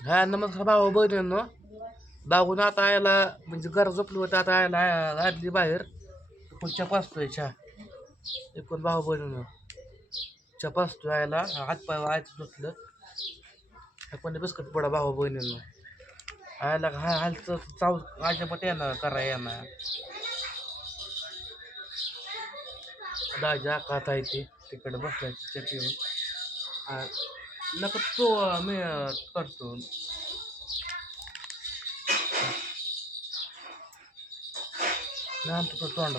हा नमस्कार भाऊ बहिणींनो. बागून आता यायला म्हणजे घर झोपलं होतं आता यायला आदली बाहेर. पुढच्या पाचतोय चहा एकूण भाऊ बहिणींनो. चहा पाचतोय यायला हात पाय आयचं धुतलं पण बिस्कट पडा भाऊ बहिणींनो. आयला हा हालचं चाव अजिबात येणार करा येणार. दाजी आकात आहे ते तिकडे बसलाय चटी नका तो मी करतो. नाही तोंड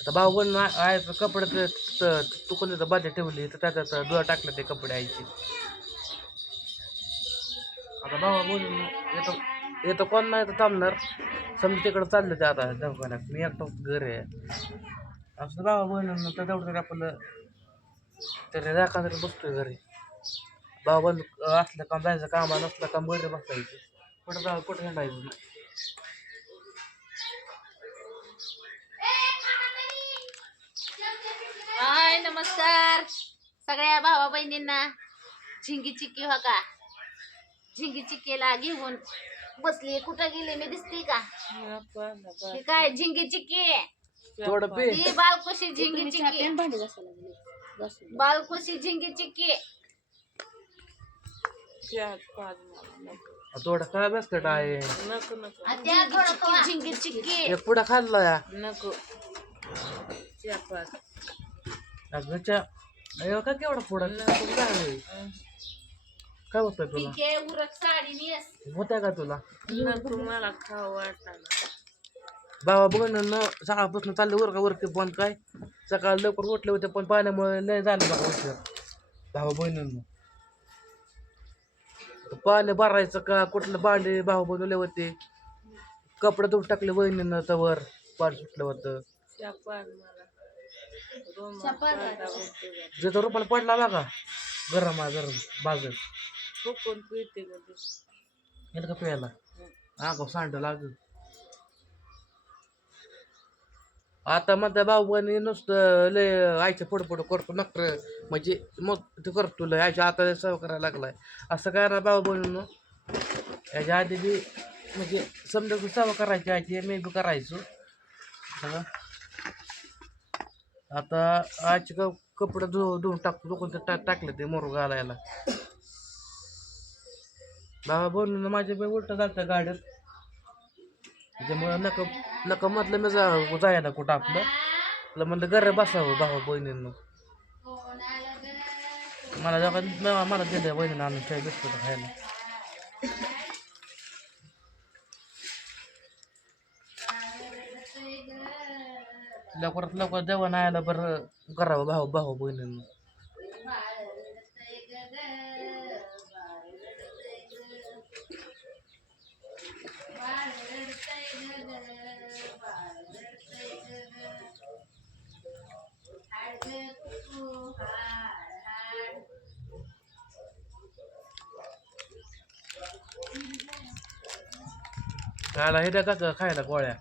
आता भाऊ पण आहे कपडे ते- त- तू कोणी बाजा ठेवली तर त्याच्यात दुधा टाकलं ते कपडे आईचे. आता भावा बोलून येतो येतो कोण नाही तर थांबणार. समजा तिकडं चाललं ते आता दवाखान्यात. मी एकटा घर आहे. असं भावा बोलून तर तेवढं तरी आपलं तरी राखासाठी बसतोय घरी. भाऊ बंद असलं काम जायचं कामा नसलं काम घरी बसायचं कुठं जाऊ कुठं हिंडायचं नाही हाय नमस्कार. सगळ्या भावा बहिणींना झिंगी चिक्की हो का? झिंगी चिक्कीला घेऊन बसली. कुठं गेली? मी दिसते का? हे काय झिंगी चिक्की? थोडं पे ही बालकुशी झिंगी चिक्की। बालकुशी झिंगी चिक्की। थोडं काय बिस्कट आहे आणि त्या थोडं थोडं। झिंगी चिक्की। एक पुढं खाल्ला या नको। अगं चा अयो का केवढा पुढं काय काय होतंय तुला। पिके उरक साडी नेस होत्या का तुला? नको मला खाऊ वाटायला बाबा बघ ना सकाळपासून चालले वर का वरती पण काय. सकाळ लवकर उठले होते पण पाण्यामुळे लय झालं बघा उशीर. भावा बहिणींनो. पाणी भरायचं का? कुठलं भांडे भाऊ बनवले होते? कपडे धुवून टाकले बहिणीनं तवर. पाणी सुटलं होतं. बा. जिथं रुपयाला पडला बघा. गरम आहे गरम बाजर फुकून पिते का ते? येईल का प्यायला हा गो सांड लागेल. आता म्हणता भाऊ नुसतं लय आयचं पुढं करतो नकर म्हणजे मग ते करतो लय आयच्या आता लय सव करायला लागलाय. असं काय ना भाऊ बहिणीनं याच्या आधी बी म्हणजे समजा तू सव करायची आयची मी बी करायचो. आता आजचे क कपडे धु धुवून टाकतो दुखून ते टाक टाकले ते मोर घालायला. बाबा बोलून माझ्या बी उलट जातं गाडीत. त्याच्यामुळं नका नका म्हटलं मी जा जायला कुठं आपलं? आपलं म्हणलं घर बसावं भावा बहिणींनो. मला जेव्हा मला दिलं बहिणीनं आणून ठेव बिस्कुट खायला. लवकरात लवकर जेवण आयला बरं करावं भाऊ भाऊ बहिणींनो. खायला हे द्या का खायला गोळ्या?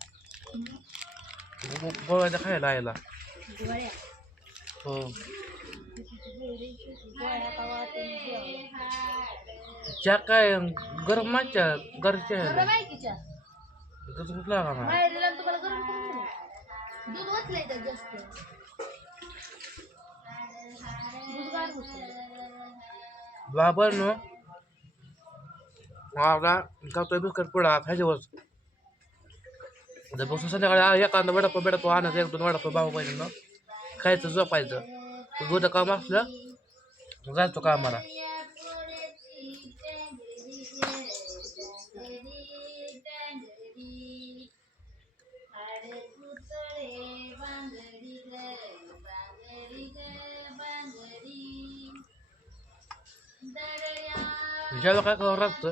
गोळ्या खायला आयला हो. चहा काय गरम माच्या घरच्या तसं ना दिलं. दूध ओतलंय त्यात जास्त. दूध गार होतं. बाबांनो मला गावतोय बिस्कट पुडा खायच्यावर जर बसून संध्याकाळी आ- एखादा वडापाव बेडापाव आणायचं एक दोन वडापाव भाऊ बहिणीनं खायचं झोपायचं दूध काम असलं जायचो कामाला जेव्हा काय करावं लागतं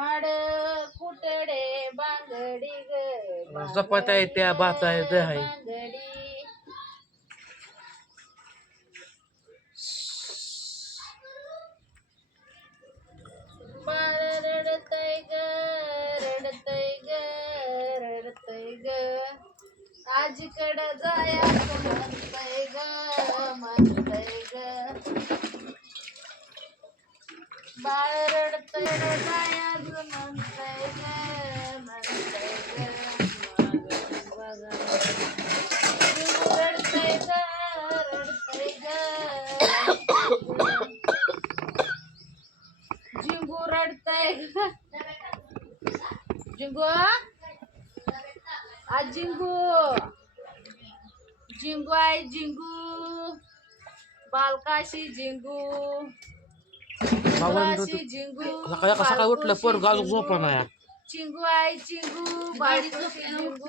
हाड कुटडे बांगडी ग? चपात्या त्या भात आहे दही आहे बांगडी. बाळ रडतय ग रडतय ग रडतय ग. आजीकडं म्हणतय ग म्हणतय ग. बाळ रडतय जायचं Jinggu, ah jinggu, jinggu ay jinggu, balkasi jinggu. Balka si jinggu. बाशी जिंगू सकाळी सकाळी उठलं पोर गाजूक झोपा नाही. चिंगू आहे चिंगू चिंगू.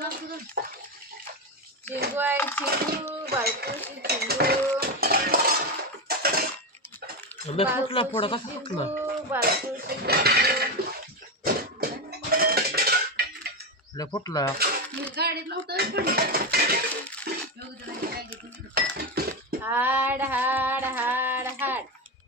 चिंगू आहे चिंगू बाळकोशी चिंगू. लय फुटला कसा फुटला? चिंगू बाळकोशी चिंगू. लय फुटला. हाड हाड हाड हाड हाड.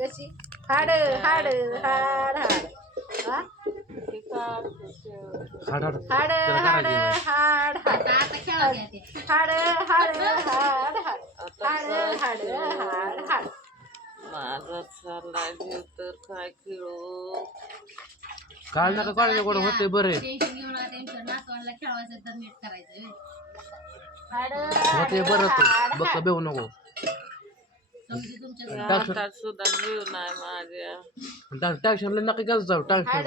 कशी? हाड हाड हाड हाड. हा? हाड हाड. हाड हाड करायची हाड हाड. हाड हाड हाड हाड हाड. हाड हाड हाड माझा चाललाय जीव तर काय खेळू? काल नका काढले? कोण होते बरे. हाड होते बरं तू. बघ बेऊ नको. हातात सुद्धा जीव नका गज जाऊ हाड हाड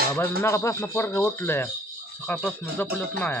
बाबा नका प्रश्न पोरग उठलंय. सकाळपासून जपलंच नाही.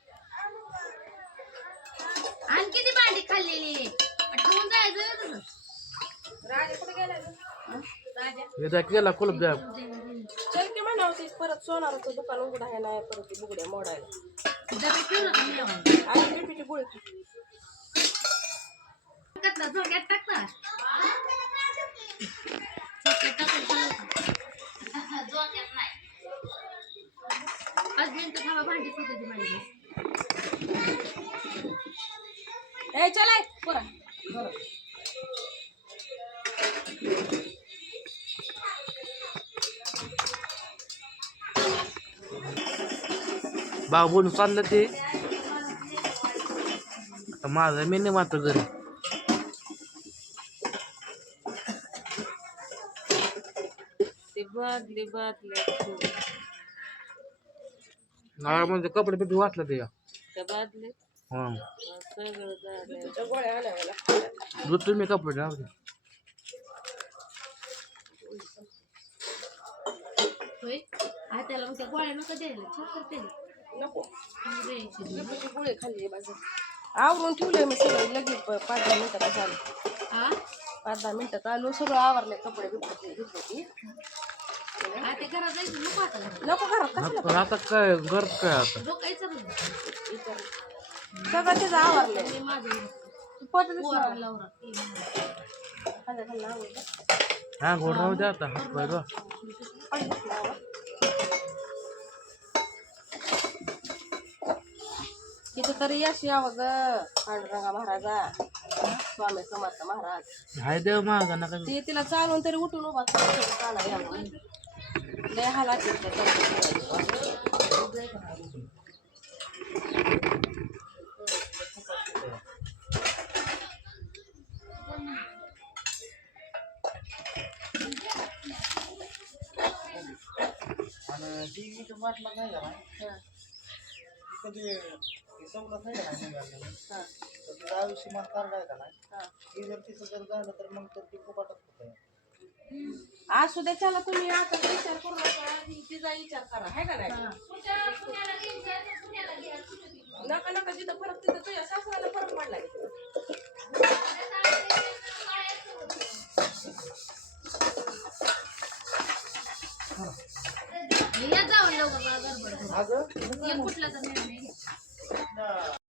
खाल्लेली ठेवून जायचं राजा एकदा केला कुलप द्या चल की म्हणावं परत सोनाराचं दुकान उघड आहे नाही परत ते बुगड्या मोडायला. आणि पिपीची गोळी टाकता झोक्यात टाकता झोक्यात टाकून ठेवू नका. झोक्यात नाही. पाच मिनिटं थांबा भांडीच होते ती माझी. ए चलाय पोरा. बाबून चाललं ते. आता माझं मी नाही मात्र घरी. ती बादली बादली. म्हणजे कपडे बिपडे वाटलं ते बादली. दूध तुम्ही कपडे लाव मग आवरून ठेवले मी सगळं लगेच पाच दहा मिनिटात आलो. पाच दहा मिनिटात आलो सगळं आवरले कपडे बिपडे घेतले नको घरात. काय गरज काय आता? सगळं त्याचं आवरलंय मी माझं पोटात पोराला लावरा. खाल्लं खाल्लं आवडलं. हा गोड राहू दे आता हात पाय धुवा. पाणी घातलं आवं. इथं तरी अशी यावं ग पांडुरंगा महाराजा स्वामी समर्थ महाराज हाय देव महागा नका ते तिला चालून तरी उठून उभा करायचं, चाला यावं. लय हालाची त्या चालून. आणि ती इथं वाटला नाही झाला ती कधी ती सवलत नाही झाला निघालेली. हा, तर तिचं आयुष्यमान कार्ड आहे का नाही हा. ती जर तिचं जर झालं तर मग तर ती फुकटच होत असू दे चला तुम्ही आता विचार करू नका तिचा विचार करा हाय का नाही नका नका जिथं फरक तिथं तुझ्या सासऱ्याला फरक पडला पडलाय कुठला तर निर्णय घ्या.